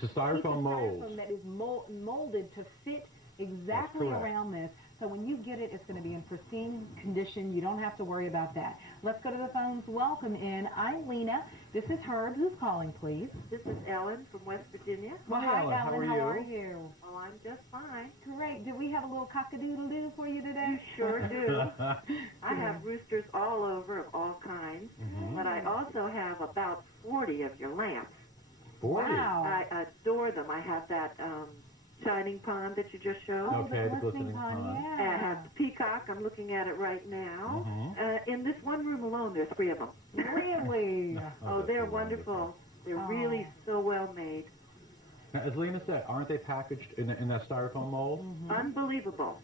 It's a styrofoam mold. That is molded to fit exactly around this. So when you get it, it's going to be in pristine condition. You don't have to worry about that. Let's go to the phones. Welcome in. I'm Lena. This is Herb. Who's calling, please? This is Ellen from West Virginia. Well, hi, Ellen. How are you? Oh, I'm just fine. Great. Do we have a little cock-a-doodle-doo for you today? You sure do. I have roosters all over of all kinds, but I also have about 40 of your lamps. 40? Wow. I adore them. I have that shining pond that you just showed. Okay, the glistening pond. Yeah. And I have the peacock. I'm looking at it right now. In this one room alone, there's 3 of them. Really? Oh, they're wonderful. They're really so well made. Now, as Lena said, aren't they packaged in that styrofoam mold? Unbelievable.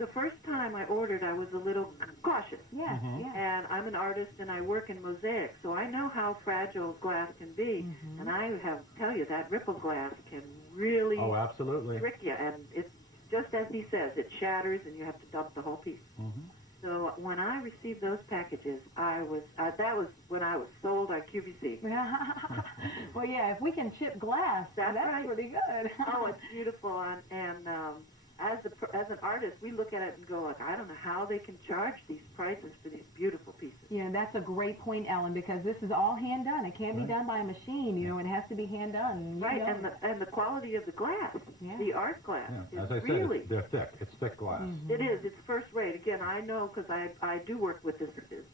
The first time I ordered, I was a little cautious. Yeah, And I'm an artist, and I work in mosaic, so I know how fragile glass can be. And I tell you, that ripple glass can really trick you. And it's just as he says, it shatters, and you have to dump the whole piece. So when I received those packages, that was when I was sold on QVC. Well, yeah, if we can chip glass, that's right. pretty good. Oh, it's beautiful, and as an artist, we look at it and go, like, I don't know how they can charge these prices for these beautiful pieces. Yeah, that's a great point, Ellen, because this is all hand done. It can't be done by a machine, you know. It has to be hand done. Right, and the quality of the glass, the art glass, is as I really said, they're thick. It's thick glass. It is. It's first rate. Again, I know because I do work with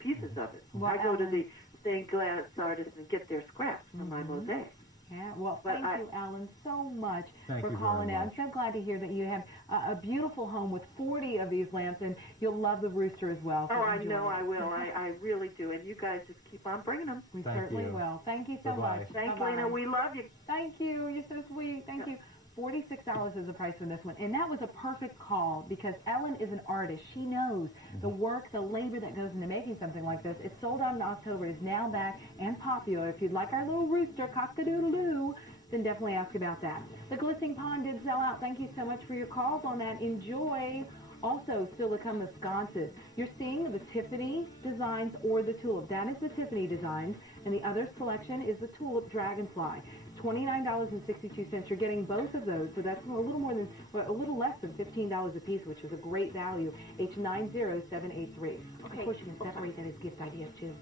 pieces of it. Well, I go to the stained glass artists and get their scraps for my mosaic. Yeah, well, thank you, Alan, so much for you calling very out. much. I'm so glad to hear that you have a beautiful home with 40 of these lamps, and you'll love the rooster as well. So I know I will. I really do. And you guys just keep on bringing them. We certainly will. Thank you so much. Thanks, Lena. We love you. Thank you. You're so sweet. Thank you. $46 is the price for this one. And that was a perfect call because Ellen is an artist. She knows the work, the labor that goes into making something like this. It's sold out in October. It is now back and popular. If you'd like our little rooster, cock-a-doodle-doo, then definitely ask about that. The glistening pond did sell out. Thank you so much for your calls on that. Enjoy. Also, still to come, the sconces. You're seeing the Tiffany designs or the tulip. That is the Tiffany designs, and the other selection is the tulip dragonfly. $29.62. You're getting both of those, so that's a little less than $15 a piece, which is a great value. H90783. Okay. Of course, you can separate that as gift ideas too.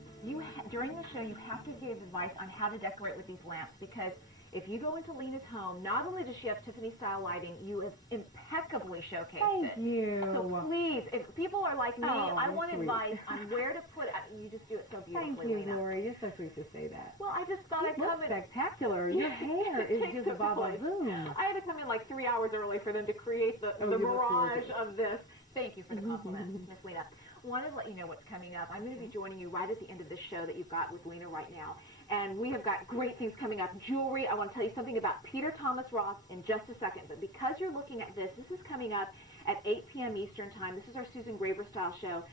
During the show, you have to give advice on how to decorate with these lamps because if you go into Lena's home, not only does she have Tiffany-style lighting, you have impeccably showcased Thank it. you. So please, if people are like me, I want sweet. advice on where to put it. You just do it so beautifully, Thank you, Lena. Lori. You're so sweet to say that. Well, I just thought I'd You come look in. spectacular. Your hair is just a boom. I had to come in like 3 hours early for them to create the mirage of this. Thank you for the compliment, Miss Lena. Wanted to let you know what's coming up. I'm going to be joining you right at the end of the show that you've got with Lena right now. And we have got great things coming up. Jewelry. I want to tell you something about Peter Thomas Roth in just a second. But because you're looking at this, this is coming up at 8 p.m. Eastern Time. This is our Susan Graber style show.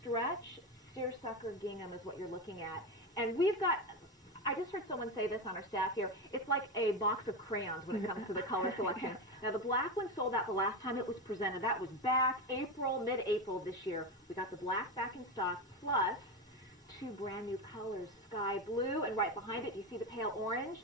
Stretch seersucker gingham is what you're looking at. And we've got, I just heard someone say this on our staff here, it's like a box of crayons when it comes to the color selection. Now, the black one sold out the last time it was presented. That was back mid-April this year. We got the black back in stock, plus 2 brand new colors, sky blue, and right behind it, you see the pale orange?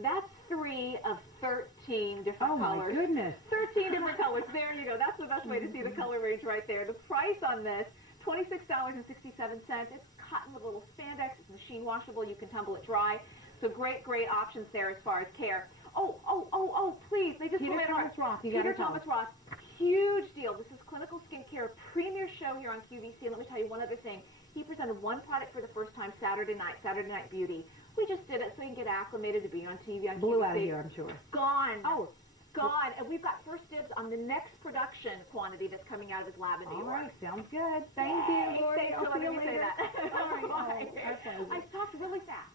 That's 3 of 13 different colors. Oh, my goodness. 13 different colors. There you go. That's the best way to see the color range right there. The price on this, $26.67. It's cotton with a little spandex. It's machine washable. You can tumble it dry. So great, great options there as far as care. Oh, please. They just Peter Thomas Roth. Peter Thomas Roth. Huge deal. This is Clinical Skincare premier show here on QVC. Let me tell you one other thing. He presented one product for the first time Saturday Night Beauty. We just did it so he can get acclimated to being on TV on Blew QVC. out of here, I'm sure. Gone. Oh, gone. And we've got first dibs on the next production quantity that's coming out of his lab in New York. All right, sounds good. Thank you, Lori. Thanks for letting me say that. All right, I talked really fast.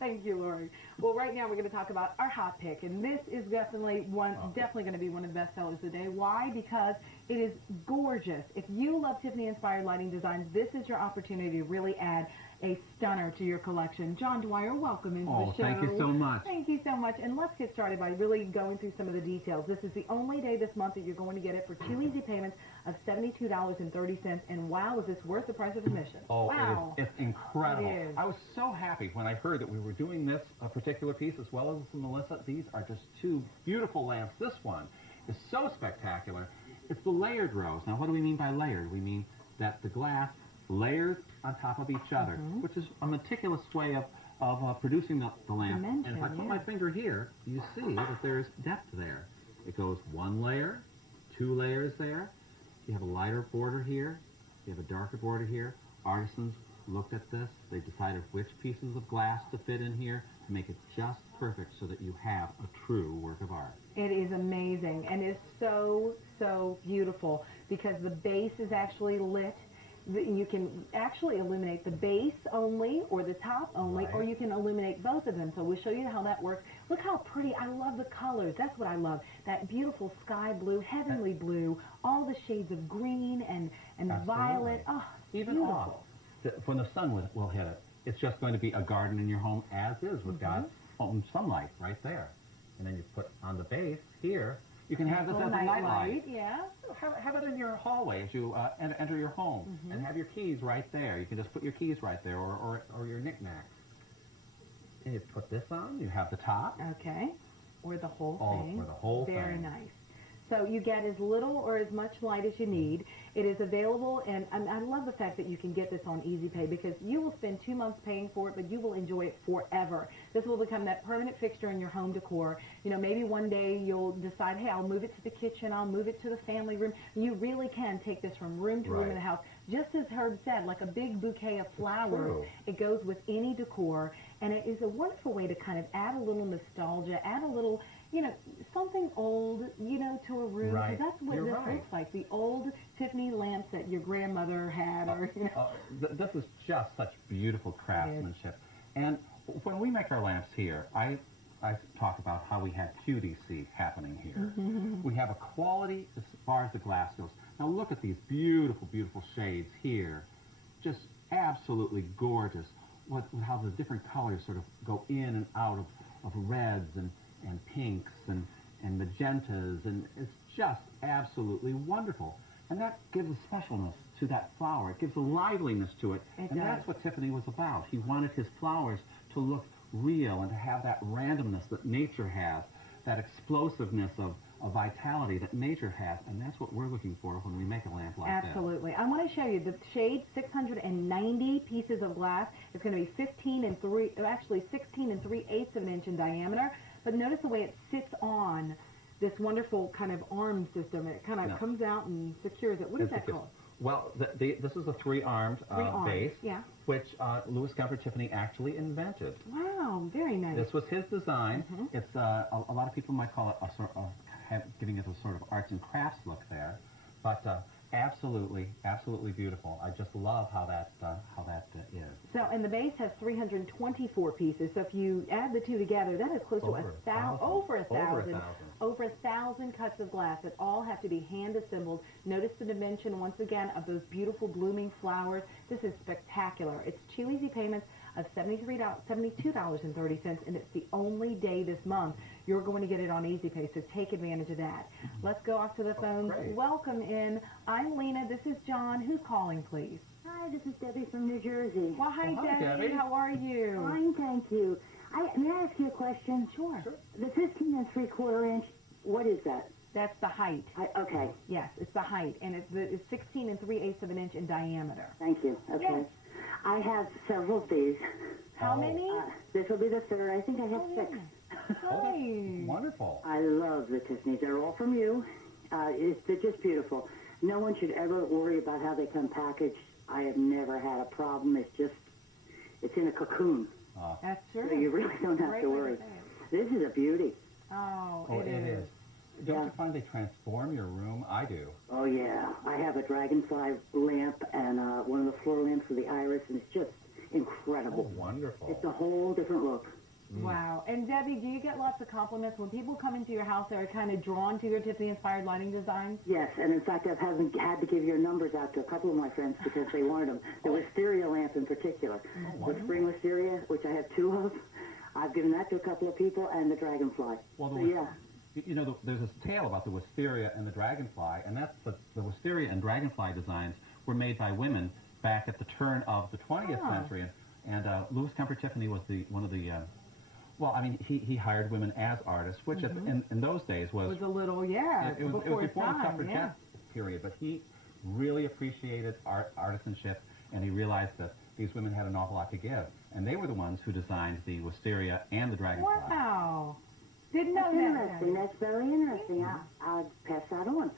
Thank you, Lori. Well, right now we're going to talk about our hot pick, and this is definitely going to be one of the best sellers today. Why? Because it is gorgeous. If you love Tiffany-inspired lighting designs, this is your opportunity to really add a stunner to your collection. John Dwyer, welcome into the show. Thank you so much. Thank you so much. And let's get started by really going through some of the details. This is the only day this month that you're going to get it for 2 easy payments of $72.30. And wow, is this worth the price of admission? Oh, wow. It's incredible. It is. I was so happy when I heard that we were doing this particular piece as well as Melissa. These are just two beautiful lamps. This one is so spectacular. It's the layered rows. Now, what do we mean by layered? We mean that the glass layers on top of each other, which is a meticulous way of producing the lamp. And if I put my finger here, you see that there's depth there. It goes 1 layer, 2 layers there. You have a lighter border here. You have a darker border here. Artisans looked at this. They decided which pieces of glass to fit in here to make it just perfect so that you have a true work of art. It is amazing, and it's so, so beautiful because the base is actually lit. You can actually illuminate the base only or the top only, or you can illuminate both of them. So we'll show you how that works. Look how pretty. I love the colors. That's what I love. That beautiful sky blue, heavenly blue, all the shades of green and violet. Oh, even off. When the sun will hit it, it's just going to be a garden in your home as is with God's own sunlight right there. And then you put on the base here, you can have this as a night light. Yeah. Have it in your hallway as you enter your home, and have your keys right there. You can just put your keys right there, or your knickknacks. And you put this on. You have the top. Okay. Or the whole thing. Or the whole thing. Very nice. So you get as little or as much light as you need. It is available, and I love the fact that you can get this on Easy Pay because you will spend 2 months paying for it, but you will enjoy it forever. This will become that permanent fixture in your home decor. You know, maybe one day you'll decide, hey, I'll move it to the kitchen, I'll move it to the family room. You really can take this from room to room in the house. Just as Herb said, like a big bouquet of flowers. It goes with any decor, and it is a wonderful way to kind of add a little nostalgia, add a little, you know, something old, you know, to a room. Because that's what this looks like. The old Tiffany lamps that your grandmother had. Or, you know. This is just such beautiful craftsmanship. And when we make our lamps here, I talk about how we have QVC happening here. We have a quality as far as the glass goes. Now look at these beautiful, beautiful shades here. Just absolutely gorgeous. How the different colors sort of go in and out of reds and pinks and magentas, and it's just absolutely wonderful. And that gives a specialness to that flower. It gives a liveliness to it. And that's what Tiffany was about. He wanted his flowers to look real and to have that randomness that nature has, that explosiveness of vitality that nature has, and that's what we're looking for when we make a lamp like this. Absolutely. I want to show you the shade 690 pieces of glass. It's going to be 16 and 3/8 of an inch in diameter. But notice the way it sits on this wonderful kind of arm system. It kind of comes out and secures it. What is that called? Well, this is a three-armed base, which Louis Comfort Tiffany actually invented. Wow, very nice. This was his design. It's a lot of people might call it a sort of giving it a sort of arts and crafts look there, but absolutely, absolutely beautiful. I just love how that is. So, and the base has 324 pieces. So if you add the two together, that is close to over a thousand cuts of glass that all have to be hand assembled. Notice the dimension once again of those beautiful blooming flowers. This is spectacular. It's 2 easy payments of $72.30, and it's the only day this month you're going to get it on Easy Pay, so take advantage of that. Let's go off to the phones. Welcome in. I'm Lena. This is John. Who's calling, please? Hi, this is Debbie from New Jersey. Well, hi, Debbie. How are you? Fine, thank you. May I ask you a question? Sure. The 15 3/4 inch, what is that? That's the height. Okay. Yes, it's the height, and it's 16 3/8 of an inch in diameter. Thank you. Okay. Yes. I have several of these. How many? This will be the third. I think I have 6. Nice. Wonderful. I love the Tiffany's. They're all from you. They're just beautiful. No one should ever worry about how they come packaged. I have never had a problem. It's in a cocoon. That's true. So you really don't have to worry. This is a beauty. Oh, it is. Don't you find they transform your room? I do. Oh, yeah. I have a dragonfly lamp and one of the floor lamps with the iris, and it's just incredible. Oh, wonderful. It's a whole different look. Wow. And Debbie, do you get lots of compliments when people come into your house that are kind of drawn to your Tiffany-inspired lighting designs? Yes, and in fact, I've had to give your numbers out to a couple of my friends because they wanted them. The wisteria lamp in particular. The spring wisteria, which I have 2 of, I've given that to a couple of people, and the dragonfly. Well, yeah. You know, there's this tale about the wisteria and the dragonfly, and that's the wisteria and dragonfly designs were made by women back at the turn of the 20th century. And Louis Kemper Tiffany was one of the well, I mean, he hired women as artists, which in those days was a little, it was before the suffragette period. But he really appreciated artisanship, and he realized that these women had an awful lot to give, and they were the ones who designed the wisteria and the dragonfly. Wow. Didn't know That's that. interesting. That's very interesting. I'll pass that on.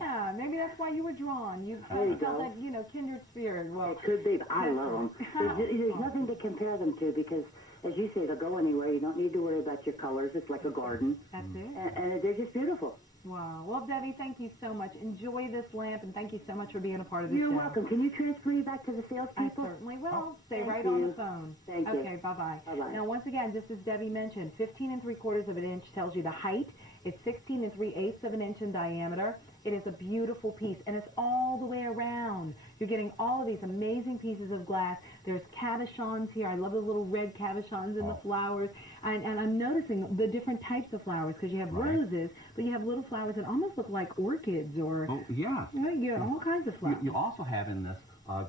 Yeah, maybe that's why you were drawn. You felt like, you know, kindred spirit. Well, it could be, but I love them. There's nothing to compare them to because, as you say, they'll go anywhere. You don't need to worry about your colors. It's like a garden. That's it. And they're just beautiful. Wow. Well, Debbie, thank you so much. Enjoy this lamp, and thank you so much for being a part of the show. You're welcome. Can you transfer me back to the salespeople? I certainly will. Stay right you. on the phone. Thank you. Okay, bye-bye. Bye-bye. Now, once again, just as Debbie mentioned, 15 3/4 of an inch tells you the height. It's 16 3/8 of an inch in diameter. It is a beautiful piece, and it's all the way around. You're getting all of these amazing pieces of glass. There's cabochons here. I love the little red cabochons in the flowers. And I'm noticing the different types of flowers because you have roses, but you have little flowers that almost look like orchids or... Oh, yeah. You have all kinds of flowers. You also have in this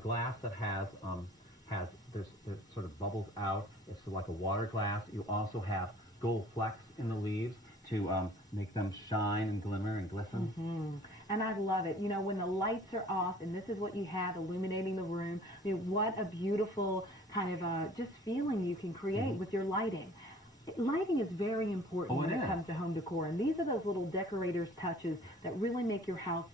glass that has there's sort of bubbles out. It's like a water glass. You also have gold flecks in the leaves to make them shine and glimmer and glisten. And I love it. You know, when the lights are off, and this is what you have illuminating the room, I mean, what a beautiful kind of just feeling you can create with your lighting. Lighting is very important when it comes to home decor, and these are those little decorator's touches that really make your house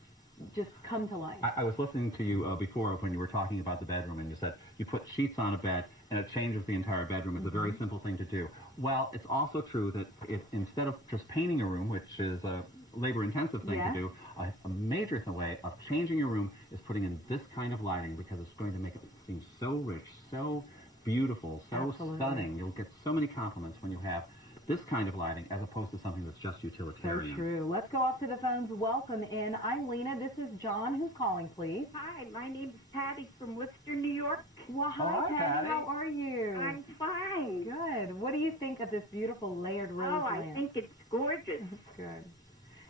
just come to life. I was listening to you before when you were talking about the bedroom, and you said you put sheets on a bed and it changes the entire bedroom. It's a very simple thing to do. Well, it's also true that instead of just painting a room, which is a labor-intensive thing to do, a major way of changing your room is putting in this kind of lighting because it's going to make it seem so rich, so beautiful, so stunning. You'll get so many compliments when you have this kind of lighting as opposed to something that's just utilitarian. So true. Let's go off to the phones. Welcome in. I'm Lena. This is John. Who's calling, please? Hi, my name is Patty from Worcester, New York. Well, hi, Patty. How are you? I'm fine. Good. What do you think of this beautiful layered rose lamp? I think it's gorgeous. Good.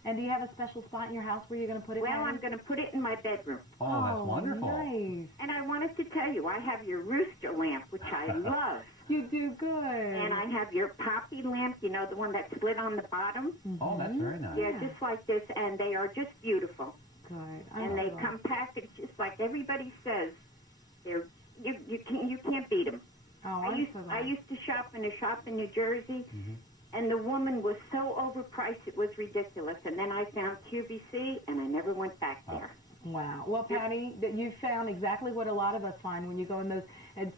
And do you have a special spot in your house where you're going to put it? Well, I'm going to put it in my bedroom. Oh, that's wonderful. Nice. And I wanted to tell you, I have your rooster lamp, which I love. You do good. And I have your poppy lamp, you know, the one that's split on the bottom. Oh, that's very nice. Yeah, just like this, and they are just beautiful. Good. And they come packaged just like everybody says. They're you can't beat them. Oh, I used to shop in a shop in New Jersey. And the woman was so overpriced, it was ridiculous. And then I found QVC, and I never went back there. Wow. Well, Patty, you found exactly what a lot of us find when you go in those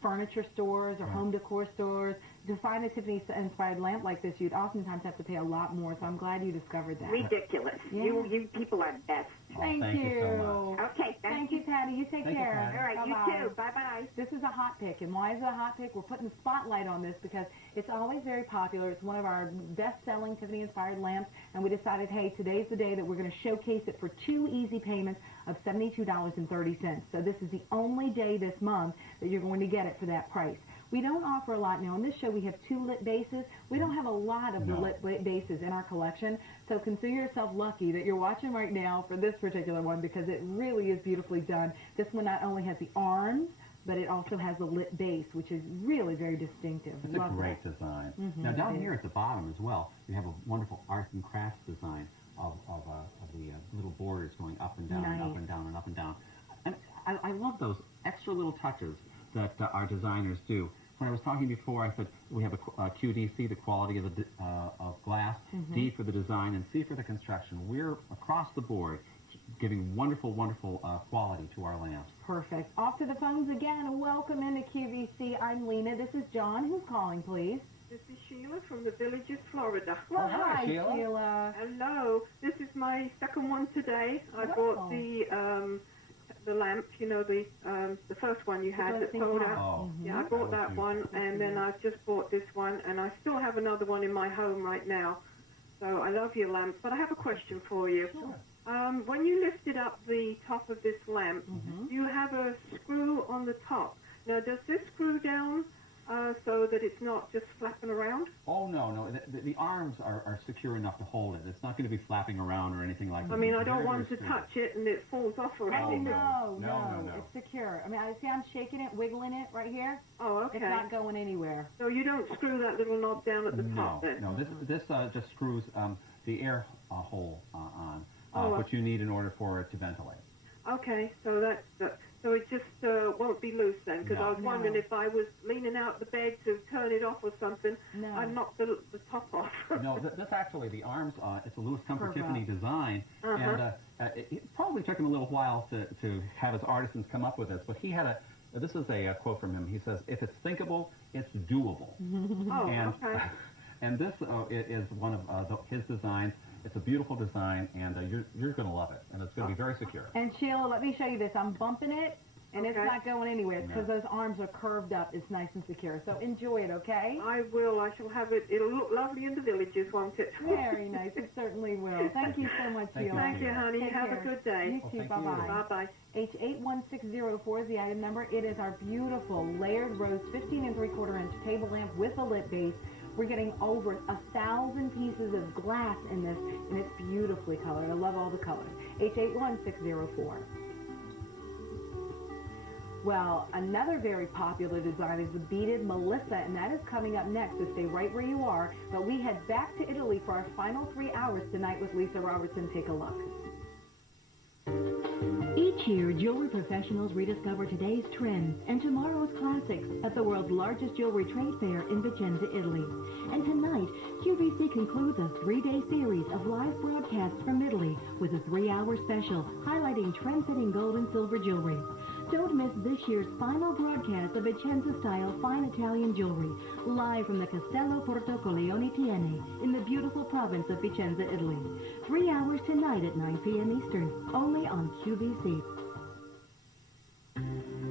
furniture stores or home decor stores. To find a Tiffany-inspired lamp like this, you'd oftentimes have to pay a lot more, so I'm glad you discovered that. Ridiculous. Yeah. You people are the best. Thank you so much. Okay, thank you, Patty. You take care. All right, Bye-bye. you too. Bye-bye. This is a hot pick, and why is it a hot pick? We're putting the spotlight on this because it's always very popular. It's one of our best-selling Tiffany-inspired lamps, and we decided, hey, today's the day that we're going to showcase it for 2 easy payments of $72.30. So this is the only day this month that you're going to get it for that price. We don't offer a lot. Now, on this show, we have 2 lit bases. We don't have a lot of the lit bases in our collection, so consider yourself lucky that you're watching right now for this particular one because it really is beautifully done. This one not only has the arms, but it also has a lit base, which is really very distinctive. It's a great design. Now, down here at the bottom as well, we have a wonderful art and crafts design of the little borders going up and down and up and down and up and down. And I love those extra little touches that our designers do. When I was talking before, I said we have a QDC, the quality of glass, D for the design, and C for the construction. We're across the board giving wonderful, wonderful quality to our lamps. Perfect. Off to the phones again. Welcome into QVC. I'm Lena. This is John. Who's calling, please? This is Sheila from the Villages, Florida. Well, hi, Sheila. Hello. This is my second one today. I bought the the lamp, you know, the first one you had that sold out. Oh. Yeah, I bought that one, and then I've just bought this one, and I still have another one in my home right now. So I love your lamp, but I have a question for you. Sure. When you lifted up the top of this lamp, you have a screw on the top. Now, does this screw down so that it's not just flapping around? Oh, no. The arms are secure enough to hold it. It's not going to be flapping around or anything like that. I mean, I don't want to touch it and it falls off or anything. No. It's secure. I mean, see, I'm shaking it, wiggling it right here. Oh, okay. It's not going anywhere. So you don't screw that little knob down at the top then? No, this just screws the air hole on, Oh, which you need in order for it to ventilate. Okay, so so it just won't be loose then, because I was wondering if I was leaning out the bed to turn it off or something, I'd knock the top off. No, this actually, the arms, it's a Louis Comfort Tiffany design, and it probably took him a little while to have his artisans come up with this, but he had this is a quote from him. He says, "If it's thinkable, it's doable." Oh, okay. And this is one of his designs. It's a beautiful design, and you're going to love it, and it's going to be very secure. And Sheila, let me show you this. I'm bumping it, and it's not going anywhere. It's because those arms are curved up. It's nice and secure. So enjoy it, okay? I will. I shall have it. It'll look lovely in the villages, won't it? Very nice. It certainly will. Thank you so much, Sheila. Thank you, honey. Take have care. a good day. You too. Bye-bye. Bye-bye. H81604 is the item number. It is our beautiful layered rose 15 3/4 inch table lamp with a lit base. We're getting over 1,000 pieces of glass in this, and it's beautifully colored. I love all the colors. H81604. Well, another very popular design is the beaded Melissa, and that is coming up next, so stay right where you are. But we head back to Italy for our final 3 hours tonight with Lisa Robertson. Take a look. Each year, jewelry professionals rediscover today's trends and tomorrow's classics at the world's largest jewelry trade fair in Vicenza, Italy. And tonight, QVC concludes a 3-day series of live broadcasts from Italy with a 3-hour special highlighting trend-setting gold and silver jewelry. Don't miss this year's final broadcast of Vicenza-style fine Italian jewelry, live from the Castello Porto Coleone Tiene in the beautiful province of Vicenza, Italy. 3 hours tonight at 9 p.m. Eastern, only on QVC.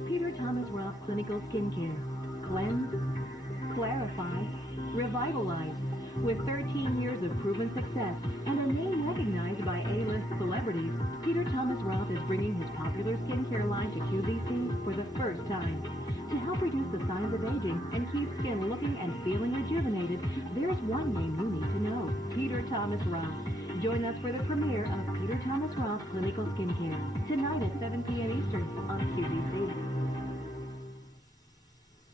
Peter Thomas Roth Clinical Skincare. Cleanse, clarify, revitalize. With 13 years of proven success and a name recognized by A-list celebrities, Peter Thomas Roth is bringing his popular skincare line to QVC for the first time. To help reduce the signs of aging and keep skin looking and feeling rejuvenated, there's one name you need to know, Peter Thomas Roth. Join us for the premiere of Peter Thomas Roth Clinical Skincare, tonight at 7 p.m. Eastern on QVC.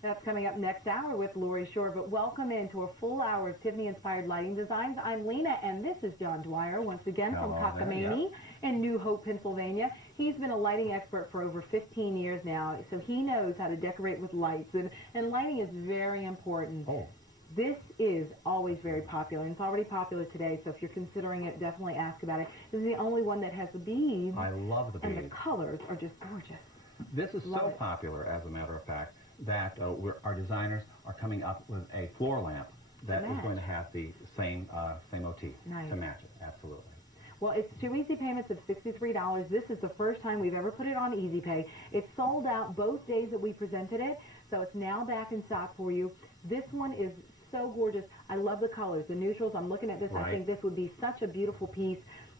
That's coming up next hour with Lori Shore, but welcome into a full hour of Tiffany-inspired lighting designs. I'm Lena, and this is John Dwyer, once again from Cockamamie in New Hope, Pennsylvania. He's been a lighting expert for over 15 years now, so he knows how to decorate with lights, and lighting is very important. This is always very popular, and it's already popular today, so if you're considering it, definitely ask about it. This is the only one that has the beads. I love the beads. And the colors are just gorgeous. This is so popular, as a matter of fact, that our designers are coming up with a floor lamp that is going to have the same motif to match it. Absolutely. Well, it's 2 easy payments of $63. This is the first time we've ever put it on Easy Pay. It sold out both days that we presented it, so it's now back in stock for you. This one is so gorgeous. I love the colors, the neutrals. I'm looking at this. I think this would be such a beautiful piece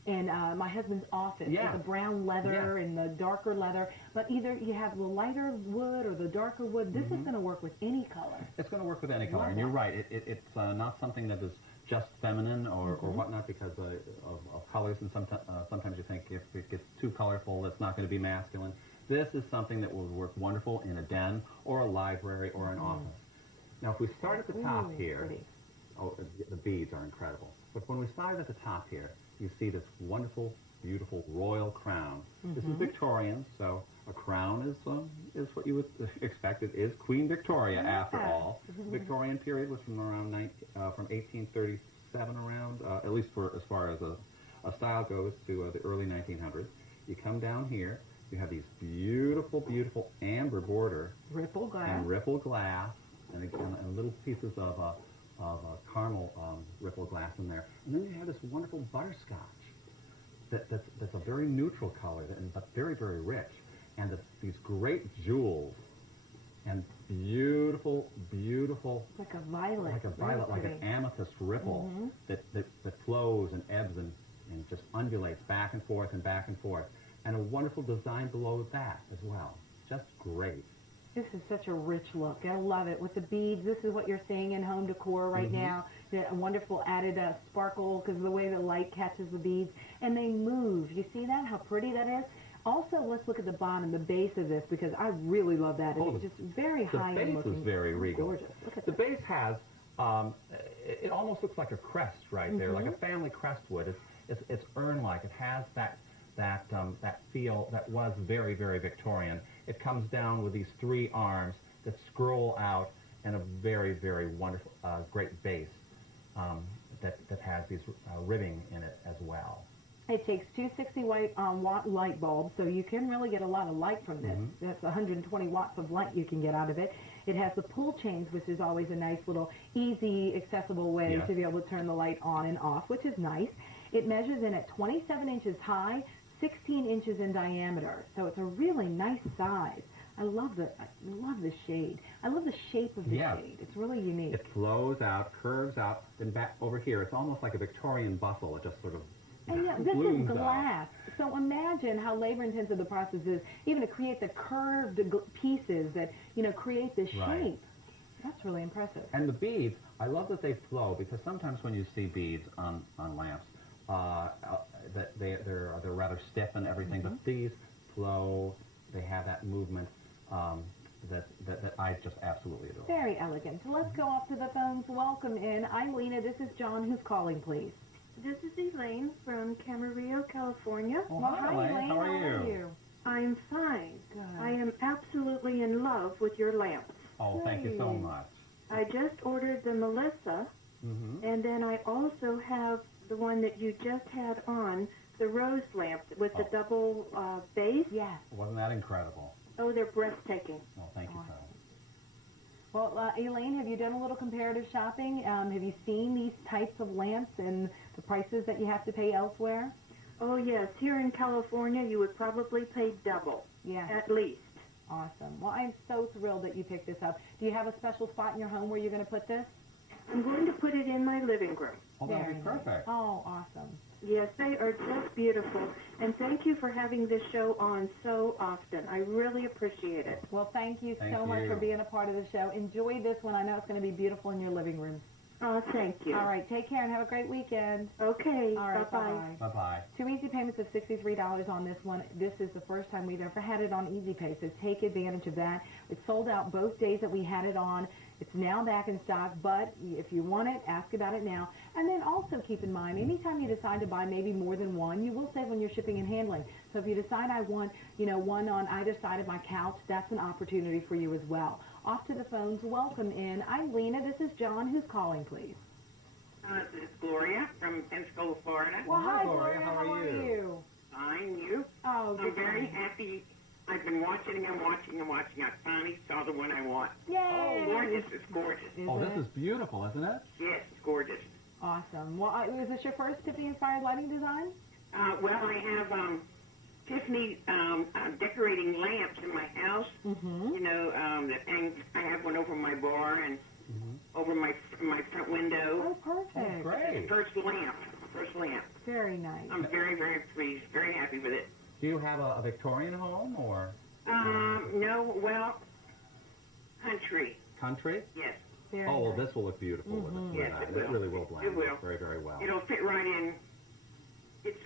in my husband's office with the brown leather and the darker leather. But either you have the lighter wood or the darker wood. This is going to work with any color. It's going to work with any color. And you're right. It's not something that is just feminine or whatnot because of colors. And sometimes you think if it gets too colorful, it's not going to be masculine. This is something that will work wonderful in a den or a library or an office. Now, if we start at the top here, the beads are incredible. But when we start at the top here, you see this wonderful, beautiful royal crown. This is Victorian, so a crown is what you would expect. It is Queen Victoria, after all. The Victorian period was from around 1837 around, at least as far as a style goes, to the early 1900s. You come down here, you have these beautiful, beautiful amber border. Ripple glass. And ripple glass, and again, and little pieces of caramel ripple glass in there. And then you have this wonderful butterscotch that's a very neutral color, but very, very rich. and these great jewels and beautiful, beautiful, like a violet, like an amethyst ripple that flows and ebbs and just undulates back and forth and back and forth, and a wonderful design below that as well. Just great. This is such a rich look. I love it. With the beads, this is what you're seeing in home decor right now. A wonderful added sparkle because of the way the light catches the beads. And they move. You see that? How pretty that is? Also, let's look at the bottom, the base of this, because I really love that. It's just very high-end looking. The base is very regal. Gorgeous. Look at the base has, it almost looks like a crest right there, like a family crest would. It's urn-like. It has that feel that was very, very Victorian. It comes down with these 3 arms that scroll out and a very, very wonderful, great base that has these ribbing in it as well. It takes 260 watt light bulbs, so you can really get a lot of light from this. That's 120 watts of light you can get out of it. It has the pull chains, which is always a nice little easy, accessible way to be able to turn the light on and off, which is nice. It measures in at 27 inches high, 16 inches in diameter, so it's a really nice size. I love the shade. I love the shape of the shade. It's really unique. It flows out, curves out, then back over here. It's almost like a Victorian bustle. It just sort of and this is glass. So imagine how labor-intensive the process is, even to create the curved pieces that create this shape. That's really impressive. And the beads, I love that they flow, because sometimes when you see beads on lamps, that they're rather stiff and everything, but these flow. They have that movement that I just absolutely adore. Very elegant. So let's go off to the phones. Welcome in. I'm Lena. This is John. Who's calling, please? This is Elaine from Camarillo, California. Oh, hi, Elaine. How are you? I'm fine. Good. I am absolutely in love with your lamps. Oh, thank you so much. I just ordered the Melissa, and then I also have the one that you just had on, the rose lamp with the double base. Yes. Wasn't that incredible? Oh, they're breathtaking. Well, thank you so much. Well, Elaine, have you done a little comparative shopping? Have you seen these types of lamps and the prices that you have to pay elsewhere? Oh, yes. Here in California, you would probably pay double, at least. Awesome. Well, I'm so thrilled that you picked this up. Do you have a special spot in your home where you're going to put this? I'm going to put it in my living room. Oh, that would be perfect. Oh, awesome. Yes, they are just beautiful. And thank you for having this show on so often. I really appreciate it. Well, thank you so much for being a part of the show. Enjoy this one. I know it's going to be beautiful in your living room. Oh, thank you. All right, take care and have a great weekend. Okay, all right, bye-bye. Bye-bye. 2 easy payments of $63 on this one. This is the first time we've ever had it on Easy Pay, so take advantage of that. It's sold out both days that we had it on. It's now back in stock, but if you want it, ask about it now. And then also keep in mind, anytime you decide to buy maybe more than one, you will save on your shipping and handling. So if you decide I want, one on either side of my couch, that's an opportunity for you as well. Off to the phones. Welcome in. I'm Lena. This is John. Who's calling, please? This is Gloria from Pensacola, Florida. Well, hi, Gloria. How are you? Fine, you? Oh, I'm very happy. I've been watching and watching and watching. I finally saw the one I want. Yay! Oh, gorgeous. It's gorgeous. This is beautiful, isn't it? Yes, it's gorgeous. Awesome. Well, is this your first Tiffany-inspired lighting design? Well, I have Tiffany decorating lamps in my house. That hangs. I have one over my bar and over my front window. Oh, perfect. Oh, great. First lamp. Very nice. I'm very, very pleased. Very happy with it. Do you have a Victorian home or? No. Well, country. Country? Yes. Very well, nice. this will look beautiful with it. Yes, it will. It really will blend. It will. Very, very well. It'll fit right in. It's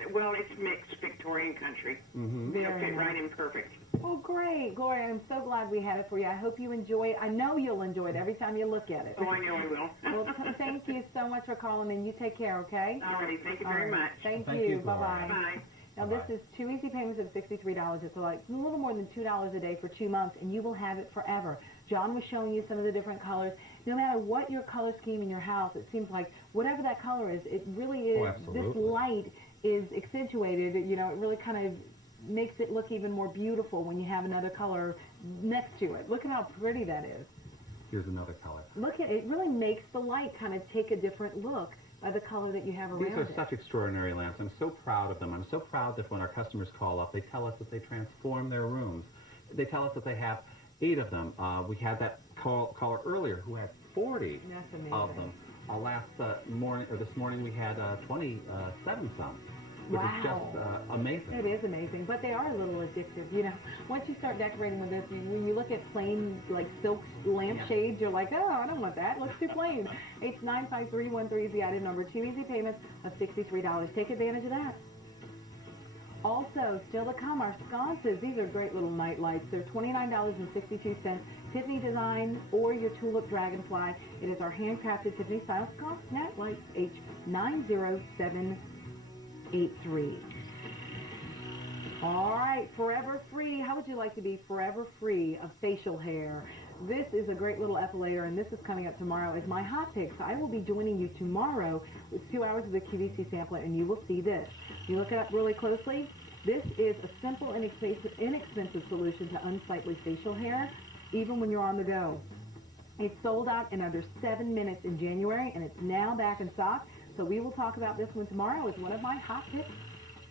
mixed Victorian country. It'll fit right in perfect. Oh, great. Gloria, I'm so glad we had it for you. I hope you enjoy it. I know you'll enjoy it every time you look at it. Oh, I know I will. Well, thank you so much for calling in. You take care, okay? All right. Thank you very much. Thank you. Gloria. Bye-bye. Bye. Now, this is 2 easy payments of $63. It's like a little more than $2 a day for 2 months, and you will have it forever. John was showing you some of the different colors. No matter what your color scheme in your house, it seems like whatever that color is, it really is. Oh, absolutely. This light is accentuated. It really kind of makes it look even more beautiful when you have another color next to it. Look at how pretty that is. Here's another color. Look at it. It really makes the light kind of take a different look the color that you have around These are such extraordinary lamps. I'm so proud of them. I'm so proud that when our customers call up, they tell us that they transform their rooms. They tell us that they have 8 of them. We had that caller earlier who had 40 of them. This morning we had 27 some. Which is just amazing. It is amazing, but they are a little addictive. You know, once you start decorating with this, when you look at plain, like, silk lampshades, you're like, oh, I don't want that. It looks too plain. It's 95313 is the item number. 2 easy payments of $63. Take advantage of that. Also, still to come, our sconces. These are great little night lights. They're $29.62. Tiffany design or your tulip dragonfly. It is our handcrafted Tiffany style sconce night lights, H90783. All right, forever free. How would you like to be forever free of facial hair? This is a great little epilator, and this is coming up tomorrow as my hot picks. I will be joining you tomorrow with 2 hours of the QVC sampler, and you will see this. You look it up really closely. This is a simple and inexpensive solution to unsightly facial hair, even when you're on the go. It sold out in under 7 minutes in January, and it's now back in stock. So we will talk about this one tomorrow as one of my hot picks.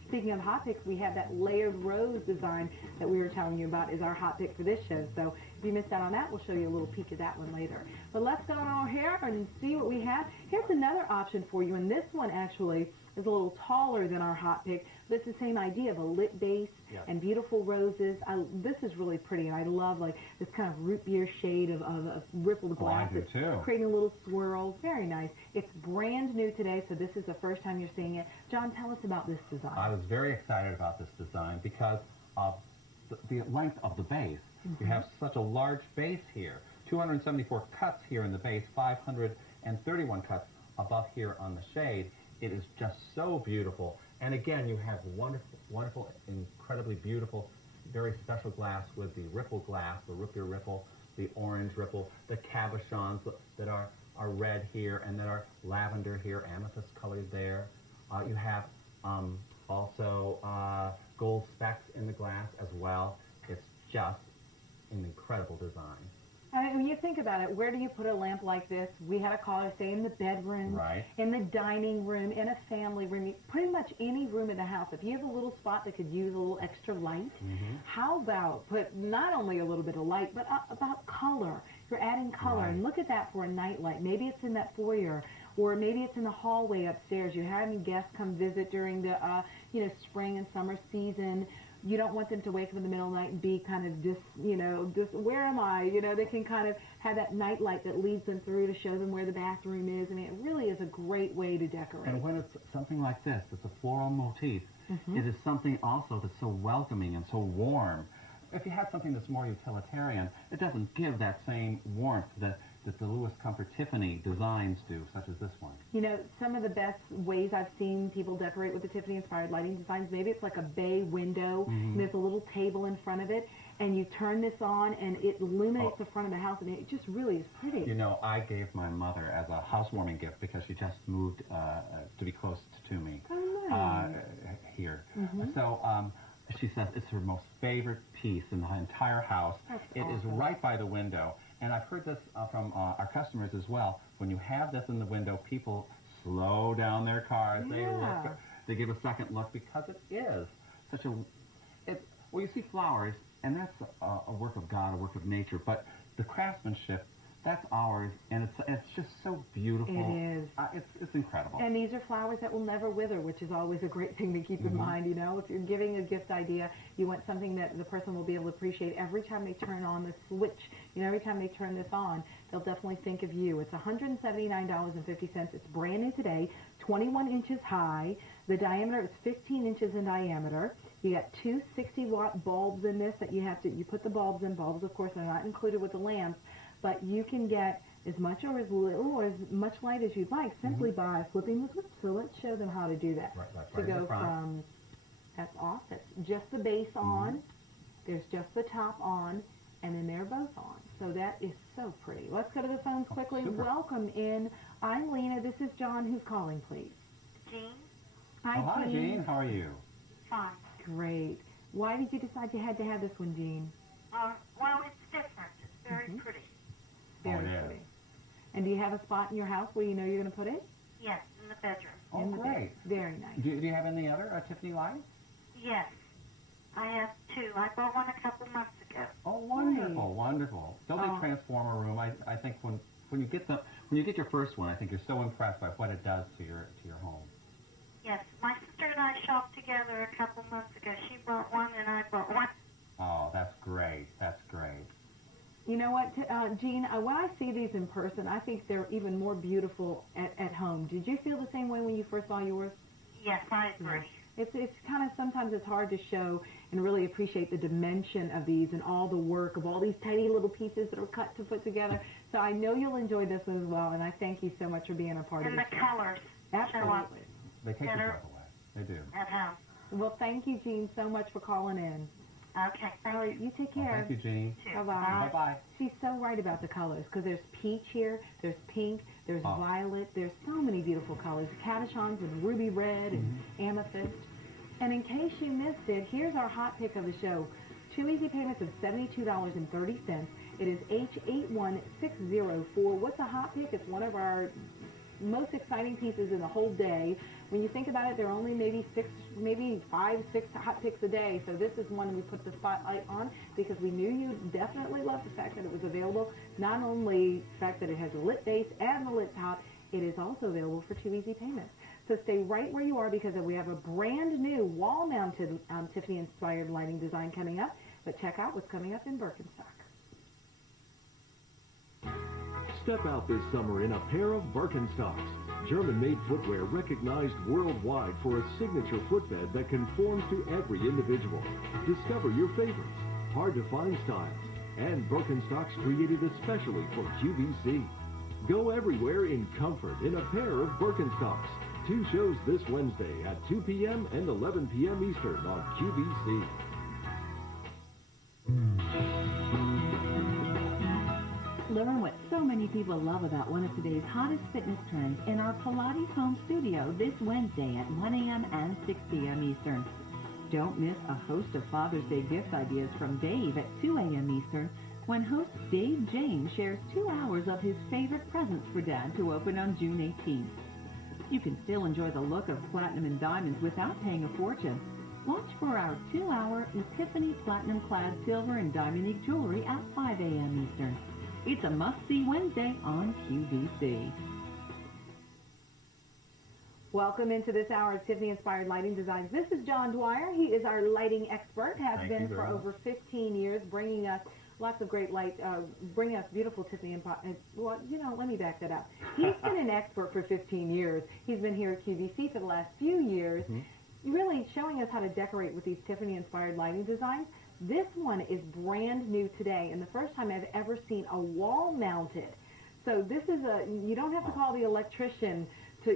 Speaking of hot picks, we have that layered rose design that we were telling you about is our hot pick for this show. So if you missed out on that, we'll show you a little peek of that one later. But let's go on here and see what we have. Here's another option for you, and this one actually is a little taller than our hot pick. But it's the same idea of a lit base and beautiful roses. This is really pretty, and I love like this kind of root beer shade of rippled glass. I do too. Creating a little swirl. Very nice. It's brand new today, so this is the first time you're seeing it. John, tell us about this design. I was very excited about this design because of the length of the base. You have such a large base here. 274 cuts here in the base, 531 cuts above here on the shade. It is just so beautiful. And again, you have wonderful, incredibly beautiful, very special glass with the ripple glass, the root beer ripple, the orange ripple, the cabochons that are red here and that are lavender here, amethyst colored there. You have also gold specks in the glass as well. It's just an incredible design. When you think about it, where do you put a lamp like this? We had a caller say in the bedroom, in the dining room, in a family room, pretty much any room in the house. If you have a little spot that could use a little extra light, how about put not only a little bit of light, but about color. You're adding color, and look at that for a night light. Maybe it's in that foyer, or maybe it's in the hallway upstairs. You're having guests come visit during the spring and summer season. You don't want them to wake up in the middle of the night and be kind of where am I? They can kind of have that night light that leads them through to show them where the bathroom is. I mean, it really is a great way to decorate. And when it's something like this, it's a floral motif, it is something also that's so welcoming and so warm. If you had something that's more utilitarian, it doesn't give that same warmth that the Louis Comfort Tiffany designs do, such as this one. Some of the best ways I've seen people decorate with the Tiffany-inspired lighting designs, maybe it's like a bay window, and there's a little table in front of it, and you turn this on, and it illuminates the front of the house, and it just really is pretty. I gave my mother as a housewarming gift because she just moved to be close to me here. So she says it's her most favorite piece in the entire house. It is right by the window. And I've heard this from our customers as well. When you have this in the window, people slow down their cars. They look, they give a second look because it is such a. Well, you see flowers, and that's a work of God, a work of nature. But the craftsmanship, that's ours, and it's just so beautiful. It is. It's incredible. And these are flowers that will never wither, which is always a great thing to keep in mind. If you're giving a gift idea, you want something that the person will be able to appreciate every time they turn on the switch. Every time they turn this on, they'll definitely think of you. It's $179.50. It's brand new today, 21 inches high. The diameter is 15 inches in diameter. You got 2 60-watt bulbs in this that you put the bulbs in. Bulbs, of course, are not included with the lamps, but you can get as much or as little or as much light as you'd like simply by flipping the switch. So let's show them how to do that. Right to go from, that's off, that's just the base on, there's just the top on, and then they're both on. So that is so pretty. Let's go to the phones quickly. Welcome in. I'm Lena. This is John. Who's calling, please? Jean. Hi, Jean. How are you? Fine. Great. Why did you decide you had to have this one, Jean? Well, it's different. It's very pretty. Very pretty. And do you have a spot in your house where you know you're going to put it? Yes, in the bedroom. Oh, great. Very nice. Do you have any other Tiffany lights? Yes. I have two. I bought one a couple months ago. Oh, wonderful, wonderful. Don't they transform a room? I think when you get your first one, I think you're so impressed by what it does to your home. Yes, my sister and I shopped together a couple months ago. She bought one and I bought one. Oh, that's great. That's great. You know what, Jean, when I see these in person, I think they're even more beautiful at home. Did you feel the same way when you first saw yours? Yes, I agree. It's kind of, sometimes it's hard to show and really appreciate the dimension of these and all the work of all these tiny little pieces that are cut to put together. So I know you'll enjoy this one as well, and I thank you so much for being a part of this. And the colors. Absolutely. They take your breath away. They do. At home. Well, thank you, Jean, so much for calling in. Okay, thank All right, you take care. Well, thank you, Jean. Bye-bye. Bye-bye. She's so right about the colors, because there's peach here, there's pink, there's violet, there's so many beautiful colors. Catachons and ruby red and amethyst. And in case you missed it, here's our hot pick of the show. 2 easy payments of $72.30. It is H81604. What's a hot pick? It's one of our most exciting pieces in the whole day. When you think about it, there are only maybe 5, 6 hot picks a day. So this is one we put the spotlight on because we knew you definitely loved the fact that it was available. Not only the fact that it has a lit base and the lit top, it is also available for 2 easy payments. So stay right where you are because we have a brand new wall-mounted Tiffany-inspired lighting design coming up. But check out what's coming up in Birkenstock. Step out this summer in a pair of Birkenstocks. German-made footwear recognized worldwide for a signature footbed that conforms to every individual. Discover your favorites, hard-to-find styles, and Birkenstocks created especially for QVC. Go everywhere in comfort in a pair of Birkenstocks. 2 shows this Wednesday at 2 p.m. and 11 p.m. Eastern on QVC. Learn what so many people love about one of today's hottest fitness trends in our Pilates home studio this Wednesday at 1 a.m. and 6 p.m. Eastern. Don't miss a host of Father's Day gift ideas from Dave at 2 a.m. Eastern when host Dave James shares 2 hours of his favorite presents for Dad to open on June 18th. You can still enjoy the look of platinum and diamonds without paying a fortune. Watch for our 2-hour Epiphany Platinum Clad Silver and Diamond Jewelry at 5 a.m. Eastern. It's a must-see Wednesday on QVC. Welcome into this hour of Tiffany-inspired lighting designs. This is John Dwyer. He is our lighting expert, has been for over 15 years, bringing us lots of great light, bringing us beautiful Tiffany. Well, you know, let me back that up. He's been an expert for 15 years. He's been here at QVC for the last few years, really showing us how to decorate with these Tiffany-inspired lighting designs. This one is brand new today, and the first time I've ever seen a wall-mounted. So this is you don't have to call the electrician.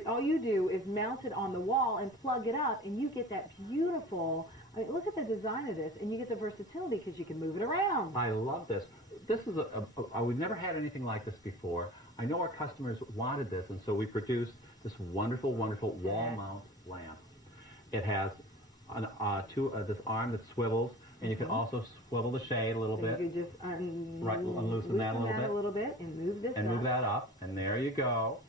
All you do is mount it on the wall and plug it up, and you get that beautiful, I mean, look at the design of this, and you get the versatility because you can move it around. I love this. This is we've never had anything like this before. I know our customers wanted this, and so we produced this wonderful, wonderful wall mount lamp. It has this arm that swivels, and you can also swivel the shade a little bit. You just unloosen that a little bit. And move this and move that up, and there you go.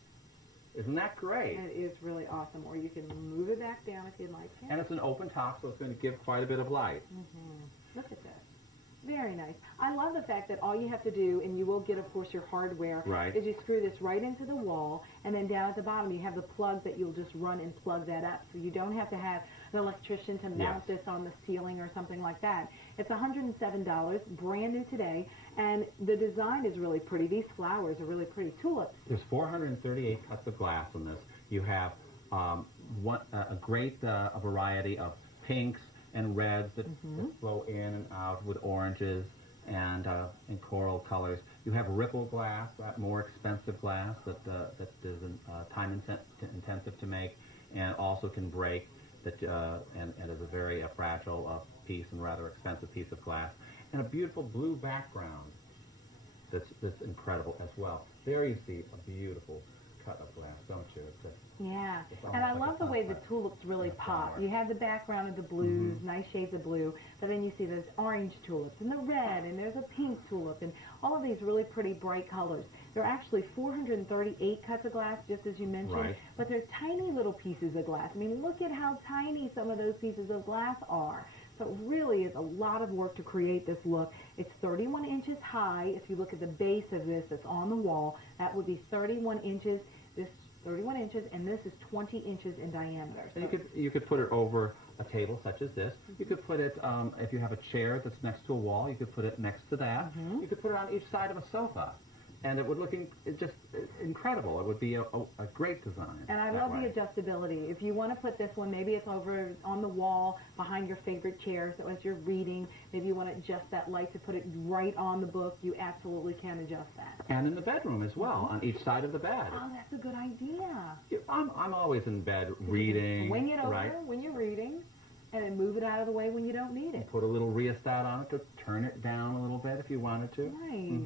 Isn't that great? It is really awesome. Or you can move it back down if you'd like to. And it's an open top, so it's going to give quite a bit of light. Look at this. Very nice. I love the fact that all you have to do, and you will get, of course, your hardware, is you screw this right into the wall, and then down at the bottom you have the plug that you'll just run and plug that up. So you don't have to have an electrician to mount this on the ceiling or something like that. It's $107, brand new today, and the design is really pretty. These flowers are really pretty. Tulips. There's 438 cuts of glass in this. You have a great variety of pinks and reds that flow in and out with oranges and coral colors. You have ripple glass, that more expensive glass that is time intensive to make and also can break. And is a very fragile piece and rather expensive piece of glass. And a beautiful blue background that's incredible as well. There you see a beautiful cut of glass, don't you? Yeah, and I love the way the tulips really pop. You have the background of the blues, nice shades of blue, but then you see those orange tulips and the red, and there's a pink tulip, and all of these really pretty bright colors. There are actually 438 cuts of glass, just as you mentioned, but they're tiny little pieces of glass. I mean, look at how tiny some of those pieces of glass are. So it really is a lot of work to create this look. It's 31 inches high. If you look at the base of this that's on the wall, that would be 31 inches. This 31 inches, and this is 20 inches in diameter. So you could put it over a table such as this. You could put it, if you have a chair that's next to a wall, you could put it next to that. You could put it on each side of a sofa. And it would look just incredible. It would be a great design. And I love the adjustability. If you want to put this one, maybe it's over on the wall behind your favorite chair, so as you're reading, maybe you want to adjust that light to put it right on the book, you absolutely can adjust that. And in the bedroom as well, on each side of the bed. Oh, that's a good idea. I'm always in bed reading. Wing it over when you're reading, and then move it out of the way when you don't need it. Put a little rheostat on it to turn it down a little bit if you wanted to. Nice.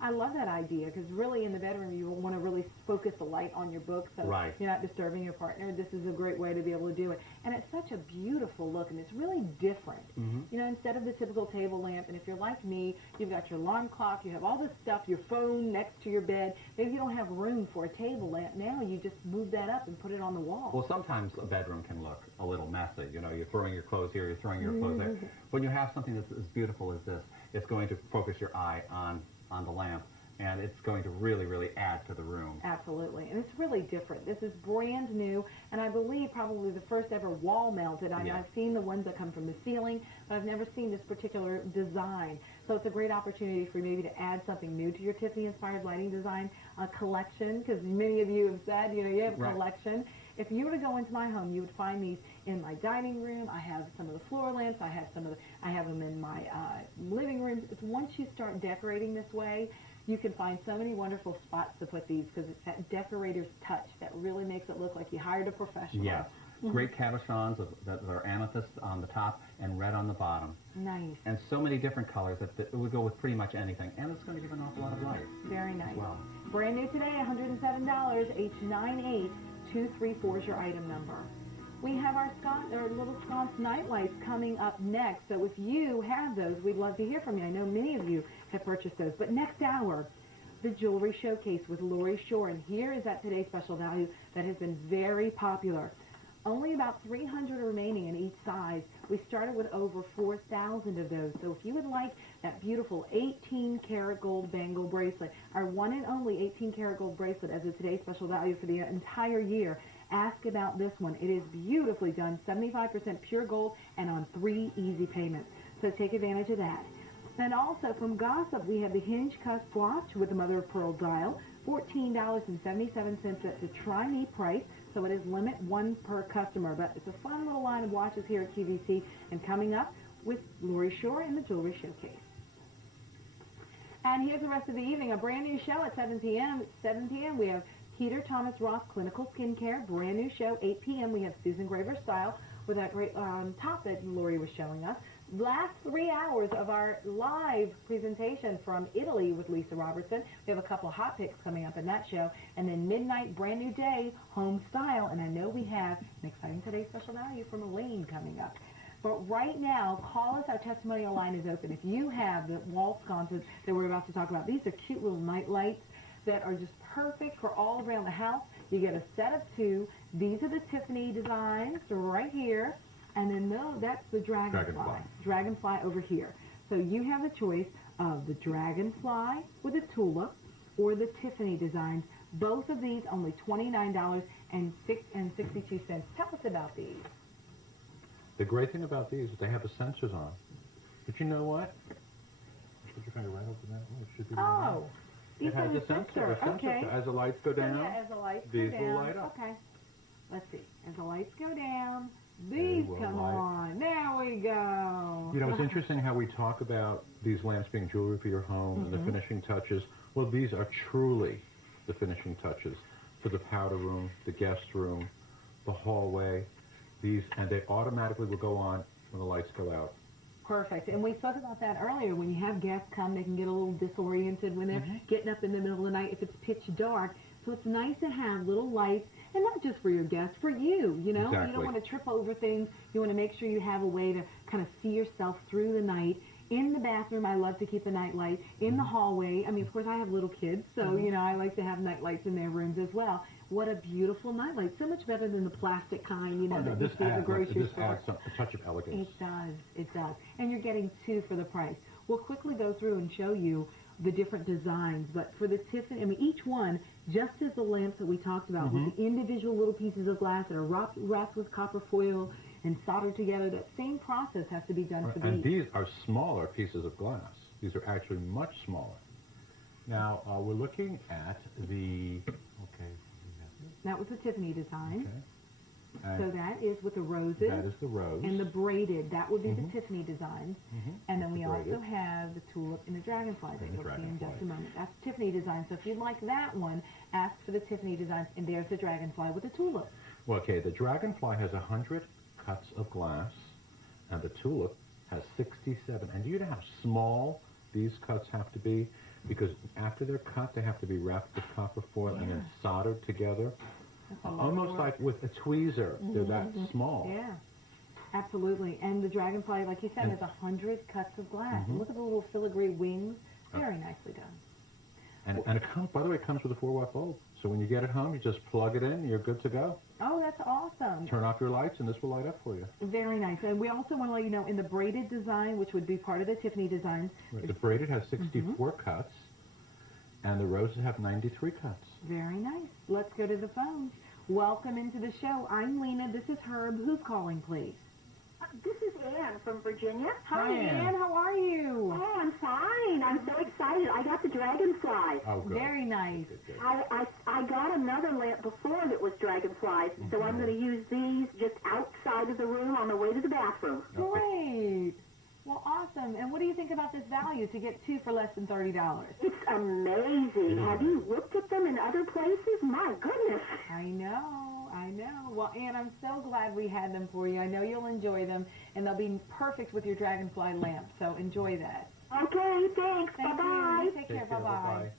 I love that idea, because really in the bedroom you want to really focus the light on your book, so you're not disturbing your partner. This is a great way to be able to do it. And it's such a beautiful look, and it's really different. You know, instead of the typical table lamp, and if you're like me, you've got your alarm clock, you have all this stuff, your phone next to your bed. Maybe you don't have room for a table lamp. Now you just move that up and put it on the wall. Well, sometimes a bedroom can look a little messy. You know, you're throwing your clothes here, you're throwing your clothes there. When you have something that's as beautiful as this, it's going to focus your eye on the lamp, and it's going to really, really add to the room. Absolutely, and it's really different. This is brand new, and I believe probably the first ever wall mounted. I've seen the ones that come from the ceiling, but I've never seen this particular design. So it's a great opportunity for you maybe to add something new to your Tiffany-inspired lighting design collection, because many of you have said, you know, you have a collection. If you were to go into my home, you would find these in my dining room. I have some of the floor lamps. I have them in my living room. It's once you start decorating this way, you can find so many wonderful spots to put these, because it's that decorator's touch that really makes it look like you hired a professional. Yes. Great cabochons that are amethyst on the top and red on the bottom. Nice. And so many different colors that it would go with pretty much anything, and it's going to give an awful lot of light. Very nice. Well. Brand new today, $107, H98234 is your item number. We have our little sconce night lights coming up next, so if you have those, we'd love to hear from you. I know many of you have purchased those, but next hour, the Jewelry Showcase with Lori Shore, and here is that today's special value that has been very popular. Only about 300 remaining in each size. We started with over 4,000 of those, so if you would like that beautiful 18-karat gold bangle bracelet, our one and only 18-karat gold bracelet as a today's special value for the entire year, ask about this one. It is beautifully done, 75% pure gold and on 3 easy payments. So take advantage of that. And also from Gossip, we have the hinge cusp watch with the mother of pearl dial, $14.77 at the try me price. So it is limit 1 per customer. But it's a fun little line of watches here at QVC. And coming up with Lori Shore and the Jewelry Showcase. And here's the rest of the evening, a brand new show at 7 p.m. At 7 p.m. we have Peter Thomas Roth Clinical Skincare, brand new show. 8 p.m. we have Susan Graver Style with that great top that Lori was showing us. Last 3 hours of our live presentation from Italy with Lisa Robertson. We have a couple of hot picks coming up in that show. And then midnight, brand new day, home style. And I know we have an exciting today's special value from Elaine coming up. But right now, call us. Our testimonial line is open. If you have the wall sconces that we're about to talk about, these are cute little night lights that are just perfect for all around the house. You get a set of 2. These are the Tiffany designs right here. And then that's the dragonfly. Dragonfly over here. So you have the choice of the dragonfly with a tulip or the Tiffany designs. Both of these only $29.62. Tell us about these. The great thing about these is they have the sensors on. But you know what? Put your finger right over that. Oh, it should be right. It has a sensor. Okay. As the lights go down, as the lights these go down, will light up. Okay. Let's see. As the lights go down, these come on. There we go. You know, it's interesting how we talk about these lamps being jewelry for your home and the finishing touches. Well, these are truly the finishing touches for the powder room, the guest room, the hallway. And they automatically will go on when the lights go out. Perfect. And we spoke about that earlier. When you have guests come, they can get a little disoriented when they're getting up in the middle of the night if it's pitch dark. So it's nice to have little lights, and not just for your guests, for you, you know. Exactly. You don't want to trip over things. You want to make sure you have a way to kind of see yourself through the night In the bathroom, I love to keep a night light. In the hallway, I mean, of course, I have little kids, so, you know, I like to have night lights in their rooms as well. What a beautiful night light. So much better than the plastic kind, you know, that you see at the grocery store. This adds a touch of elegance. It does. It does. And you're getting 2 for the price. We'll quickly go through and show you the different designs, but for the Tiffany, I mean, each one, just as the lamps that we talked about, with the individual little pieces of glass that are wrapped with copper foil and soldered together, that same process has to be done for these. And these are smaller pieces of glass. These are actually much smaller. Now, we're looking at the, that was the Tiffany design. And so that is with the roses. That is the rose. And the braided, that would be the Tiffany designs. And then we also have the tulip and the dragonfly that you'll see in just a moment. That's Tiffany design. So if you'd like that one, ask for the Tiffany designs. And there's the dragonfly with the tulip. Well, okay, the dragonfly has 100 cuts of glass, and the tulip has 67. And do you know how small these cuts have to be? Because after they're cut, they have to be wrapped with copper foil and then soldered together. Almost like with a tweezer, they're that small. Yeah, absolutely. And the dragonfly, like you said, has 100 cuts of glass. And look at the little filigree wings. Very nicely done. And it comes, by the way, it comes with a 4-watt bulb. So when you get it home, you just plug it in, you're good to go. Oh, that's awesome. Turn off your lights, and this will light up for you. Very nice. And we also want to let you know, in the braided design, which would be part of the Tiffany designs. Right. The braided has 64 cuts, and the roses have 93 cuts. Very nice. Let's go to the phones. Welcome into the show. I'm Lena. This is Herb. Who's calling, please? This is Ann from Virginia. Hi, Ann. How are you? Oh, I'm fine. I'm so excited. I got the dragonfly. Oh, good. Very nice. I got another lamp before that was dragonflies, so I'm going to use these just outside of the room on the way to the bathroom. Great. Well, awesome. And what do you think about this value to get 2 for less than $30? It's amazing. Have you looked at them in other places? My goodness. I know. I know. Well, Ann, I'm so glad we had them for you. I know you'll enjoy them, and they'll be perfect with your dragonfly lamp, so enjoy that. Okay, thanks. Bye-bye. Take care. Bye-bye.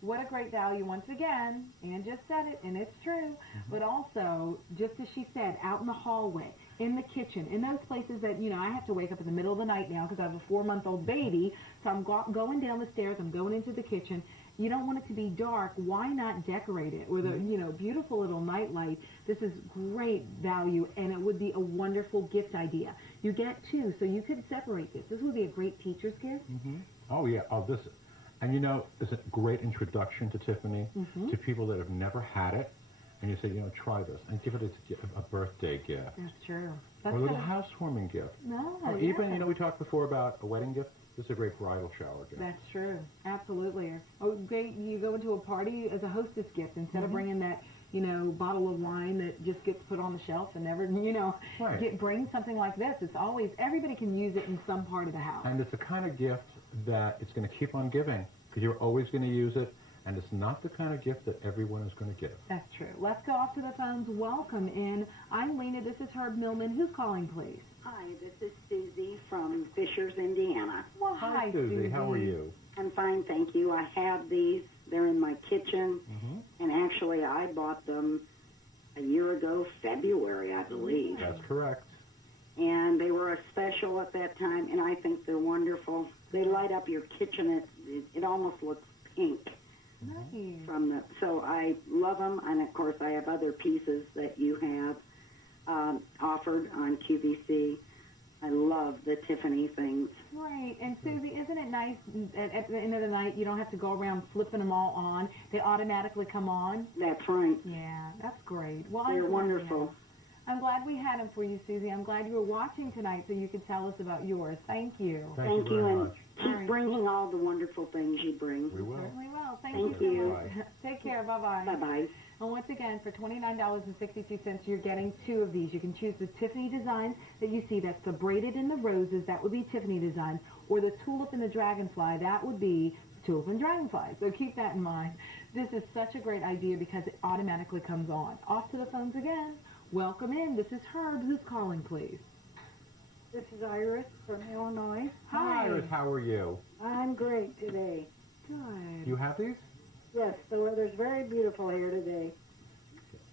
What a great value once again. Ann just said it, and it's true. But also, just as she said, out in the hallway, in the kitchen, in those places that, you know, I have to wake up in the middle of the night now because I have a 4-month-old baby, so I'm going down the stairs, I'm going into the kitchen. You don't want it to be dark. Why not decorate it with a, you know, beautiful little night light? This is great value, and it would be a wonderful gift idea. You get 2, so you could separate this. This would be a great teacher's gift. Oh, yeah. Oh, this, and you know, it's a great introduction to Tiffany, to people that have never had it. And you say, you know, try this, and give it a birthday gift. That's true. Or a little housewarming gift. No, or even, you know, we talked before about a wedding gift. This is a great bridal shower gift. That's true. Absolutely. Oh, great. You go into a party as a hostess gift instead of bringing that, you know, bottle of wine that just gets put on the shelf and never, you know, bring something like this. It's always, everybody can use it in some part of the house. And it's the kind of gift that it's going to keep on giving because you're always going to use it. And it's not the kind of gift that everyone is going to give. That's true. Let's go off to the phones. Welcome in. I'm Lena. This is Herb Millman. Who's calling, please? Hi, this is Susie from Fishers, Indiana. Well, hi, Susie. How are you? I'm fine, thank you. I have these. They're in my kitchen. And actually, I bought them a year ago, February, I believe. That's correct. And they were a special at that time, and I think they're wonderful. They light up your kitchen. It almost looks pink. Nice. So I love them, and of course I have other pieces that you have offered on QVC. I love the Tiffany things. Right, and Susie, isn't it nice at the end of the night you don't have to go around flipping them all on? They automatically come on? That's right. Yeah, that's great. Well, they're wonderful. I'm glad we had them for you, Susie. I'm glad you were watching tonight so you could tell us about yours. Thank you. Thank you, and keep bringing all the wonderful things you bring. We will. Certainly will. Thank you so much. Take care. Bye-bye. Bye-bye. And once again, for $29.62, you're getting 2 of these. You can choose the Tiffany design that you see. That's the braided in the roses. That would be Tiffany design. Or the tulip and the dragonfly. That would be tulip and dragonfly. So keep that in mind. This is such a great idea because it automatically comes on. Off to the phones again. Welcome in. This is Herb. Who's calling, please? This is Iris from Illinois. Hi, Iris. How are you? I'm great today. Good. Do you have these? Yes, the weather's very beautiful here today.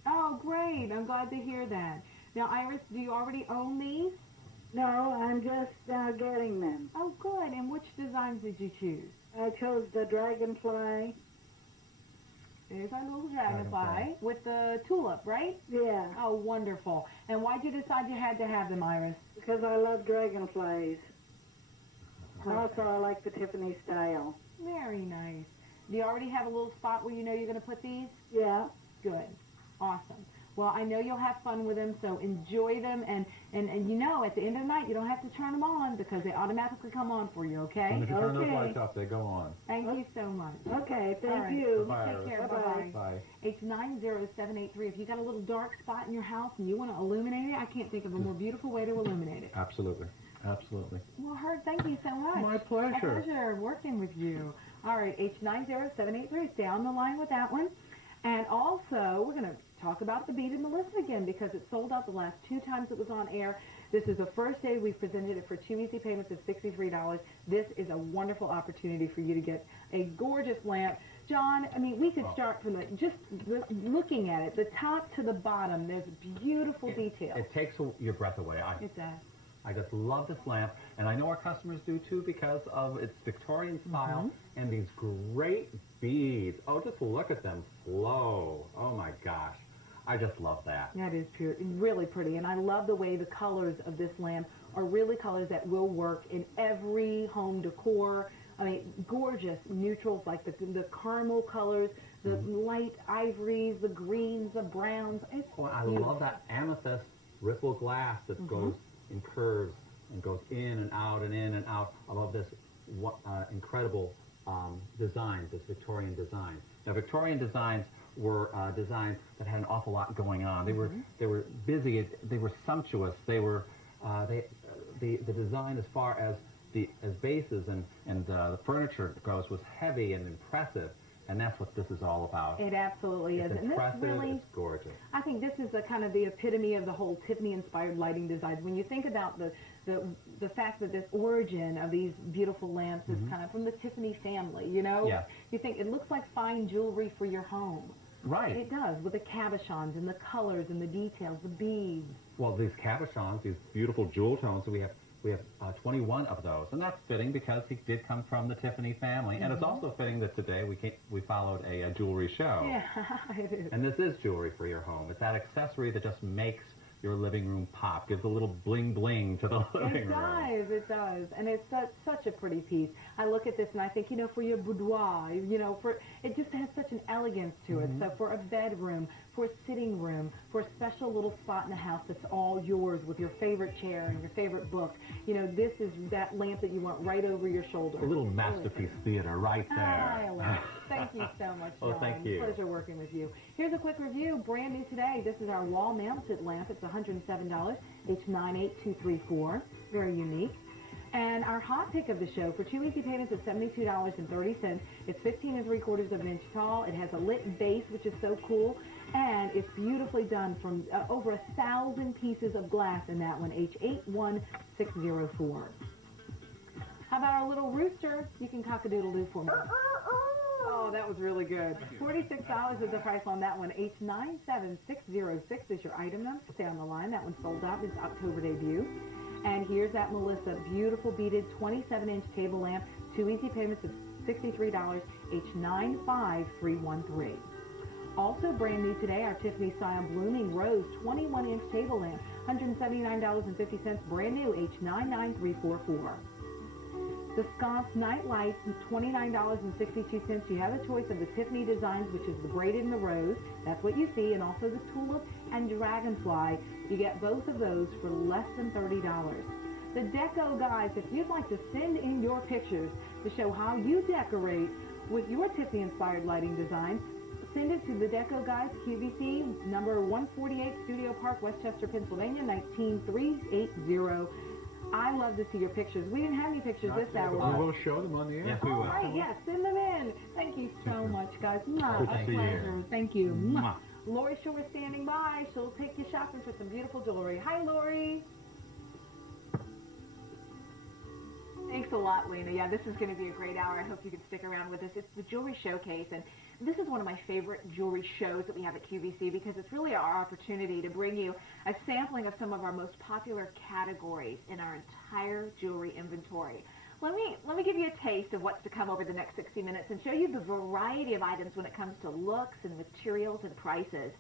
Oh, great. I'm glad to hear that. Now, Iris, do you already own these? No, I'm just now getting them. Oh, good. And which designs did you choose? I chose the dragonfly. There's our little dragonfly with the tulip, right? Yeah. Oh, wonderful. And why did you decide you had to have them, Iris? Because I love dragonflies. And Perfect. also, I like the Tiffany style. Very nice. Do you already have a little spot where you know you're going to put these? Yeah. Good. Awesome. Well, I know you'll have fun with them, so enjoy them. And you know, at the end of the night, you don't have to turn them on because they automatically come on for you, okay? When you turn those lights off, they go on. Thank you so much. Okay, thank right. you. Bye-bye, Take care. Iris. Bye-bye. Bye. It's 90783. If you got a little dark spot in your house and you want to illuminate it, I can't think of a more beautiful way to illuminate it. Absolutely. Absolutely. Well, Herb, thank you so much. My pleasure. A pleasure working with you. All right, H90783. Stay on the line with that one. And also, we're going to talk about the beaded Melissa again because it sold out the last 2 times it was on air. This is the first day we've presented it for 2 easy payments of $63. This is a wonderful opportunity for you to get a gorgeous lamp. John, I mean, we could start from just looking at it, the top to the bottom. There's beautiful detail. It takes your breath away. It does. I just love this lamp, and I know our customers do too because of its Victorian style and these great beads. Oh, just look at them flow. Oh my gosh. I just love that. That is pure, really pretty, and I love the way the colors of this lamp are really colors that will work in every home decor. I mean, gorgeous neutrals like the caramel colors, the light ivories, the greens, the browns. It's I love that amethyst ripple glass that goes in curves and goes in and out and in and out. I love this incredible design, this Victorian design. Now, Victorian designs were designs that had an awful lot going on. They were busy. They were sumptuous. They were the design as far as bases and the furniture goes was heavy and impressive. And that's what this is all about. It absolutely is. It's impressive, it's gorgeous. I think this is the kind of the epitome of the whole Tiffany-inspired lighting designs. When you think about the fact that this origin of these beautiful lamps is kind of from the Tiffany family, you know? Yeah. You think it looks like fine jewelry for your home. Right. It does, with the cabochons and the colors and the details, the beads. Well, these cabochons, these beautiful jewel tones, we have 21 of those, and that's fitting because he did come from the Tiffany family, and it's also fitting that today we followed a jewelry show. Yeah, it is. And this is jewelry for your home. It's that accessory that just makes your living room pop, gives a little bling bling to the living room. It does, and it's such a pretty piece. I look at this and I think, you know, for your boudoir, you know, it just has such an elegance to it. So for a bedroom, for a sitting room, for a special little spot in the house that's all yours with your favorite chair and your favorite book, you know, this is that lamp that you want right over your shoulder. A little masterpiece theater right there. I love it. Thank you so much, John. Oh, thank you. Pleasure working with you. Here's a quick review. Brand new today. This is our wall-mounted lamp. It's $107. H98234. Very unique. And our hot pick of the show for 2 easy payments of $72.30. It's 15 3/4 of an inch tall. It has a lit base, which is so cool. And it's beautifully done from over 1,000 pieces of glass in that one. H81604. How about our little rooster? You can cock-a-doodle-doo for me. Oh, that was really good. $46 is the price on that one. H97606 is your item number. Stay on the line. That one sold out. It's October debut. And here's that Melissa beautiful beaded 27-inch table lamp. 2 easy payments of $63. H95313. Also brand new today, our Tiffany Scion Blooming Rose 21-inch table lamp. $179.50. Brand new. H99344. The sconce night lights, $29.62. You have a choice of the Tiffany designs, which is the braided and the rose. That's what you see. And also the tulip and dragonfly. You get both of those for less than $30. The deco guys, if you'd like to send in your pictures to show how you decorate with your Tiffany-inspired lighting designs, send it to the Deco Guys, QVC, number 148, Studio Park, Westchester, Pennsylvania, 19380. I love to see your pictures. We didn't have any pictures this hour. We will show them on the air. Yes, we will. All right, yes, send them in. Thank you so much, guys. Mwah, Good to see you. pleasure. Thank you. Mwah. Lori Shore is standing by. She'll take you shopping for some beautiful jewelry. Hi, Lori. Thanks a lot. lot, Lena. Yeah, this is going to be a great hour. I hope you can stick around with us. It's the Jewelry Showcase, and this is one of my favorite jewelry shows that we have at QVC because it's really our opportunity to bring you a sampling of some of our most popular categories in our entire jewelry inventory. Let me give you a taste of what's to come over the next 60 minutes and show you the variety of items when it comes to looks and materials and prices.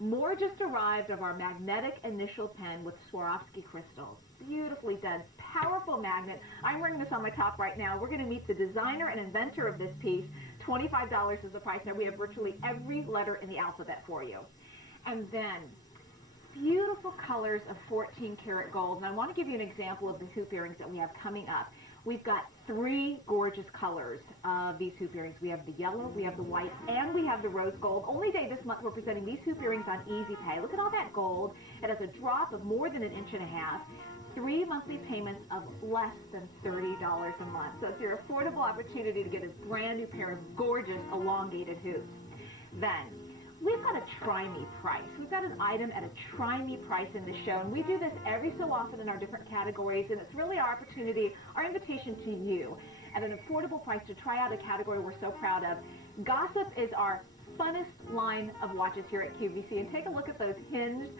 More just arrived of our magnetic initial pen with Swarovski crystals. Beautifully done. Powerful magnet. I'm wearing this on my top right now. We're going to meet the designer and inventor of this piece. $25 is the price. Now we have virtually every letter in the alphabet for you. And then beautiful colors of 14 karat gold. And I want to give you an example of the hoop earrings that we have coming up. We've got 3 gorgeous colors of these hoop earrings. We have the yellow, we have the white, and we have the rose gold. Only day this month we're presenting these hoop earrings on Easy Pay. Look at all that gold. It has a drop of more than 1.5 inches. 3 monthly payments of less than $30 a month. So it's your affordable opportunity to get a brand new pair of gorgeous elongated hoops. Then, we've got a try me price. We've got an item at a try me price in the show, and we do this every so often in our different categories, and it's really our opportunity, our invitation to you at an affordable price to try out a category we're so proud of. Gossip is our funnest line of watches here at QVC, and take a look at those hinged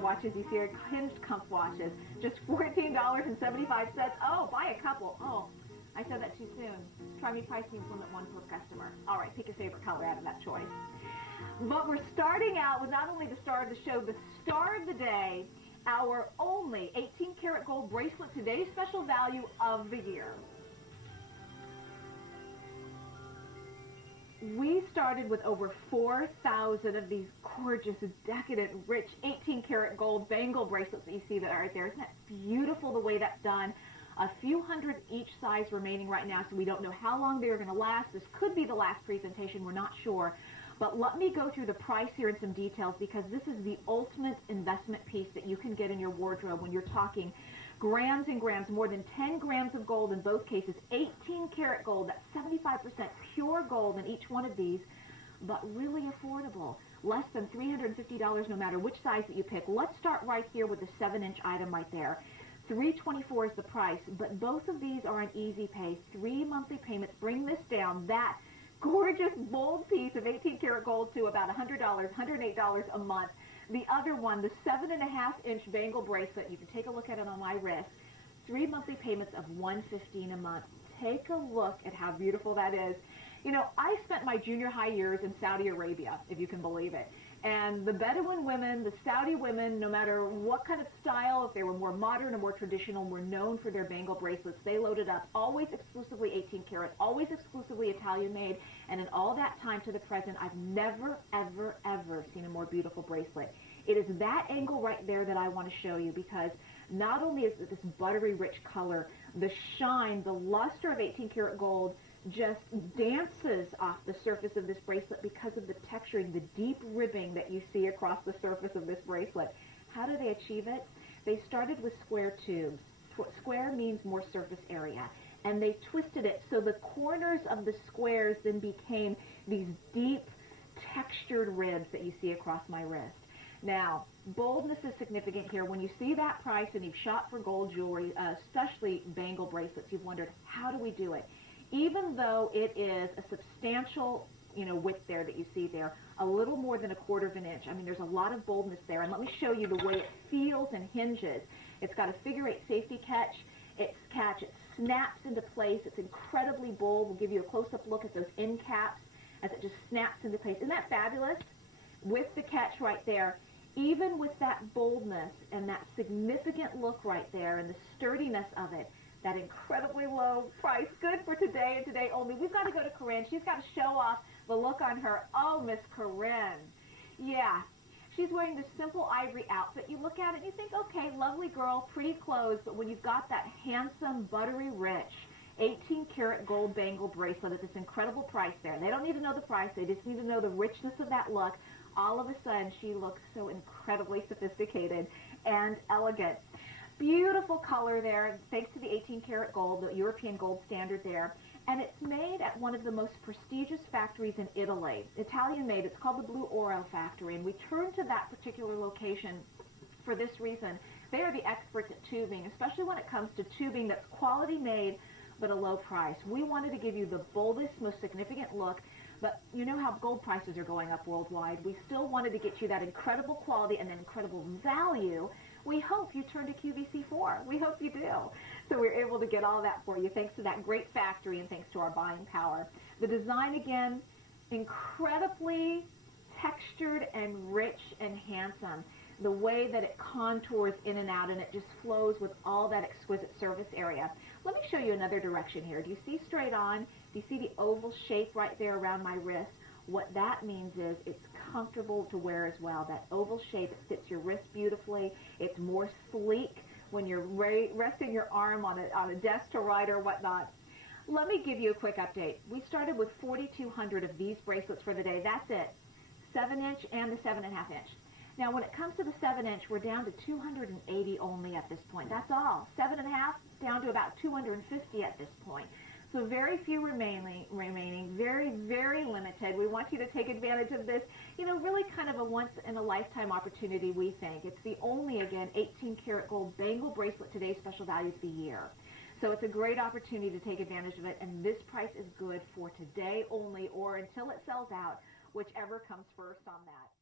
watches you see here, hinged cuff watches, just $14.75. Oh, buy a couple. Oh, I said that too soon. Try me price means limit 1 per customer. All right, pick your favorite color out of that choice. But we're starting out with not only the star of the show, the star of the day, our only 18 karat gold bracelet, today's special value of the year. We started with over 4,000 of these gorgeous, decadent, rich 18 karat gold bangle bracelets that you see that are right there. Isn't that beautiful the way that's done? A few hundred each size remaining right now, so we don't know how long they're going to last. This could be the last presentation. We're not sure. But let me go through the price here and some details, because this is the ultimate investment piece that you can get in your wardrobe when you're talking grams and grams, more than 10 grams of gold in both cases, 18 karat gold, that's 75% pure gold in each one of these, but really affordable. Less than $350 no matter which size that you pick. Let's start right here with the 7-inch item right there. $324 is the price, but both of these are on Easy Pay. 3 monthly payments bring this down. That gorgeous bold piece of 18 karat gold to about $100, $108 a month. The other one, the 7.5-inch bangle bracelet, you can take a look at it on my wrist. 3 monthly payments of $115 a month. Take a look at how beautiful that is. You know, I spent my junior high years in Saudi Arabia, if you can believe it. And the Bedouin women, the Saudi women, no matter what kind of style, if they were more modern or more traditional, were known for their bangle bracelets. They loaded up, always exclusively 18 karat, always exclusively Italian made. And in all that time to the present, I've never, ever, ever seen a more beautiful bracelet. It is that angle right there that I want to show you, because not only is it this buttery rich color, the shine, the luster of 18 karat gold just dances off the surface of this bracelet because of the texturing, the deep ribbing that you see across the surface of this bracelet. How do they achieve it? They started with square tubes. Square means more surface area. And they twisted it so the corners of the squares then became these deep textured ribs that you see across my wrist. Now, boldness is significant here. When you see that price and you've shot for gold jewelry, especially bangle bracelets, you've wondered, how do we do it? Even though it is a substantial, width there that you see there, a little more than 1/4 inch. I mean, there's a lot of boldness there. And let me show you the way it feels and hinges. It's got a figure-8 safety catch. It snaps into place. It's incredibly bold. We'll give you a close-up look at those end caps as it just snaps into place. Isn't that fabulous? With the catch right there, even with that boldness and that significant look right there and the sturdiness of it, that incredibly low price, good for today and today only. We've got to go to Corinne. She's got to show off the look on her. Oh, Miss Corinne. Yeah, she's wearing this simple ivory outfit. You look at it and you think, okay, lovely girl, pretty clothes, but when you've got that handsome, buttery rich 18 karat gold bangle bracelet at this incredible price there. They don't need to know the price. They just need to know the richness of that look. All of a sudden, she looks so incredibly sophisticated and elegant. Beautiful color there, thanks to the 18 karat gold, the European gold standard there. And it's made at one of the most prestigious factories in Italy. Italian made. It's called the Blue Oro Factory. And we turn to that particular location for this reason. They are the experts at tubing, especially when it comes to tubing that's quality made but a low price. We wanted to give you the boldest, most significant look, but you know how gold prices are going up worldwide. We still wanted to get you that incredible quality and that incredible value. We hope you turn to QVC for. We hope you do. So we're able to get all that for you thanks to that great factory and thanks to our buying power. The design, again, incredibly textured and rich and handsome. The way that it contours in and out and it just flows with all that exquisite surface area. Let me show you another direction here. Do you see straight on? Do you see the oval shape right there around my wrist? What that means is it's comfortable to wear as well. That oval shape, it fits your wrist beautifully. It's more sleek when you're resting your arm on a desk to write or whatnot. Let me give you a quick update. We started with 4,200 of these bracelets for the day. That's it. 7-inch and the 7.5 inch. Now, when it comes to the 7-inch, we're down to 280 only at this point. That's all. 7.5 down to about 250 at this point. So very few remaining, very, very limited. We want you to take advantage of this, you know, really kind of a once-in-a-lifetime opportunity, we think. It's the only, again, 18-karat gold bangle bracelet, today's special value of the year. So it's a great opportunity to take advantage of it, and this price is good for today only or until it sells out, whichever comes first on that.